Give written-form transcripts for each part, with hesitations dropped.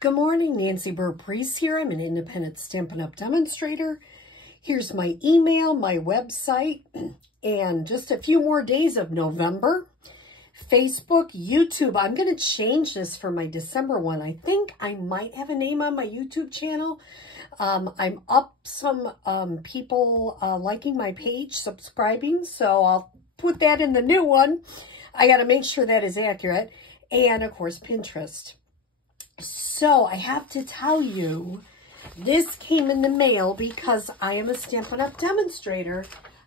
Good morning, Nancy Burt-Preece here. I'm an independent Stampin' Up! Demonstrator. Here's my email, my website, and just a few more days of November. Facebook, YouTube. I'm going to change this for my December one. I think I might have a name on my YouTube channel. I'm up some people liking my page, subscribing, so I'll put that in the new one. I got to make sure that is accurate. And, of course, Pinterest. So, I have to tell you, this came in the mail because I am a Stampin' Up! Demonstrator.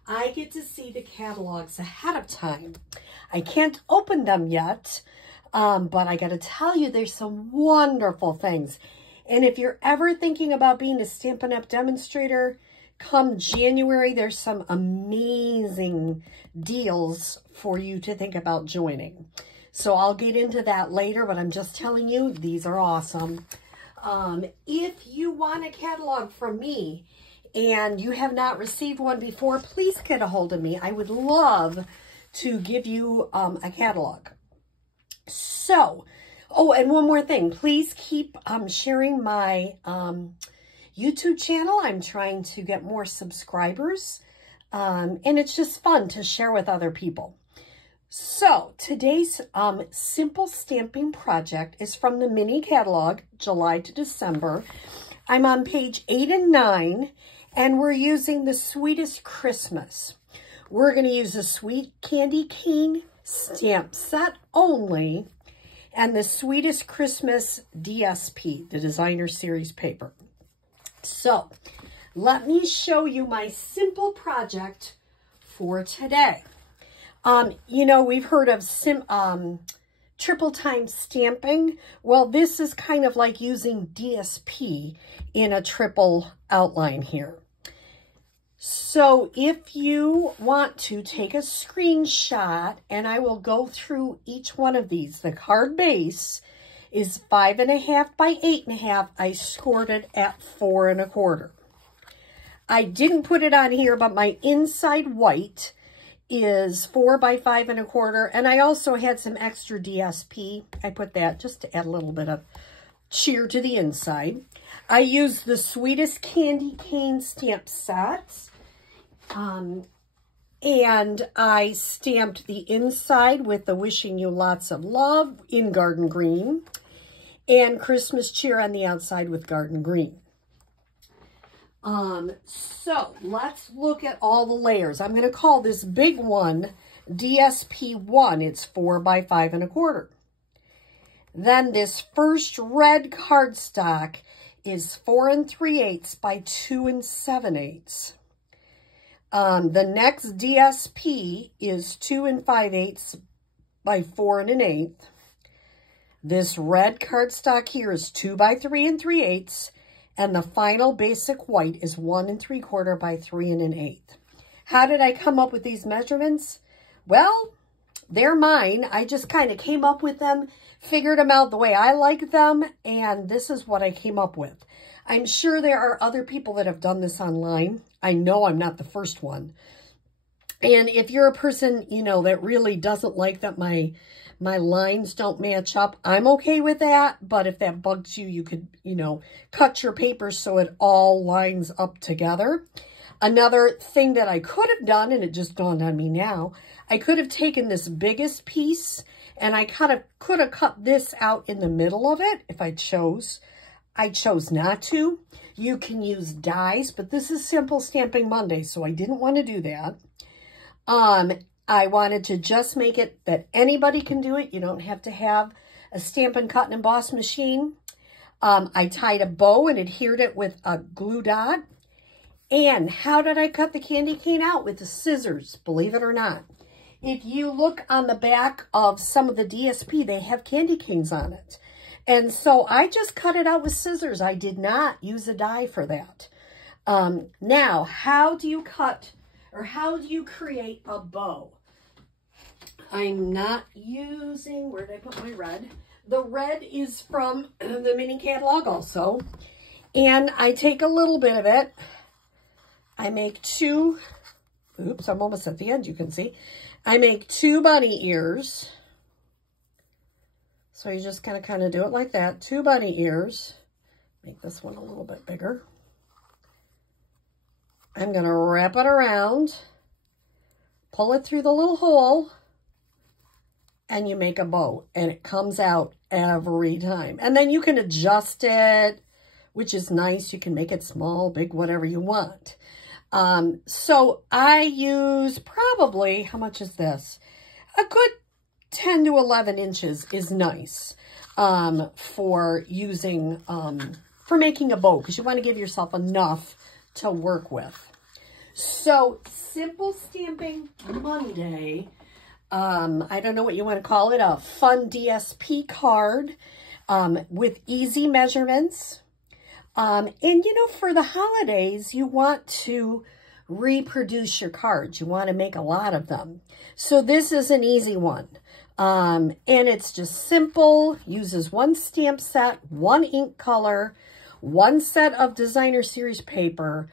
I get to see the catalogs ahead of time. I can't open them yet, but I got to tell you, there's some wonderful things. And if you're ever thinking about being a Stampin' Up! Demonstrator, come January, there's some amazing deals for you to think about joining. So I'll get into that later, but I'm just telling you, these are awesome. If you want a catalog from me and you have not received one before, please get a hold of me. I would love to give you a catalog. So, oh, and one more thing. Please keep sharing my YouTube channel. I'm trying to get more subscribers, and it's just fun to share with other people. So, today's simple stamping project is from the mini catalog, July to December. I'm on page 8 and 9, and we're using the Sweetest Christmas. We're going to use a sweet candy cane stamp set only, and the Sweetest Christmas DSP, the designer series paper. So, let me show you my simple project for today. You know, we've heard of triple time stamping. Well, this is kind of like using DSP in a triple outline here. So if you want to take a screenshot, and I will go through each one of these. The card base is 5.5 by 8.5. I scored it at 4 1/4. I didn't put it on here, but my inside white is 4 by 5 1/4, and I also had some extra DSP. I put that just to add a little bit of cheer to the inside. I used the Sweetest Candy Cane stamp sets, and I stamped the inside with the Wishing You Lots of Love in Garden Green, and Christmas Cheer on the outside with Garden Green. So let's look at all the layers. I'm going to call this big one DSP 1. It's 4 by 5 1/4. Then this first red cardstock is 4 3/8 by 2 7/8. The next DSP is 2 5/8 by 4 1/8. This red cardstock here is 2 by 3 3/8. And the final basic white is 1 3/4 by 3 1/8. How did I come up with these measurements? Well, they're mine. I just kind of came up with them, figured them out the way I like them, and this is what I came up with. I'm sure there are other people that have done this online. I know I'm not the first one. And if you're a person, you know, that really doesn't like that my lines don't match up, I'm okay with that. But if that bugs you, you could, you know, cut your paper so it all lines up together. Another thing that I could have done, and it just dawned on me now, I could have taken this biggest piece and I could have cut this out in the middle of it if I chose. I chose not to. You can use dies, but this is Simple Stamping Monday, so I didn't want to do that. I wanted to just make it that anybody can do it. You don't have to have a Stampin' Cut and Emboss machine. I tied a bow and adhered it with a glue dot. And how did I cut the candy cane out? With the scissors, believe it or not. If you look on the back of some of the DSP, they have candy canes on it. And so I just cut it out with scissors. I did not use a die for that. Now, how do you cut, or how do you create a bow? I'm not using, where did I put my red? The red is from the mini catalog also. And I take a little bit of it. I make 2, oops, I'm almost at the end, you can see. I make 2 bunny ears. So you're just going to kind of do it like that. 2 bunny ears. Make this one a little bit bigger. I'm going to wrap it around, pull it through the little hole, and you make a bow. And it comes out every time. And then you can adjust it, which is nice. You can make it small, big, whatever you want. So I use probably, how much is this? A good 10 to 11 inches is nice for using, for making a bow, because you want to give yourself enough to work with. So Simple Stamping Monday, I don't know what you want to call it, a fun DSP card with easy measurements. And you know, for the holidays, you want to reproduce your cards. You want to make a lot of them. So this is an easy one. And it's just simple, uses 1 stamp set, 1 ink color, 1 set of designer series paper,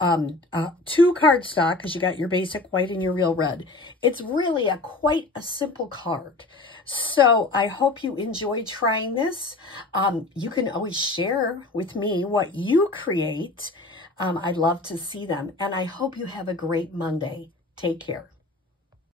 2 cardstock, because you got your basic white and your real red. It's really quite a simple card. So I hope you enjoy trying this. You can always share with me what you create. I'd love to see them. And I hope you have a great Monday. Take care.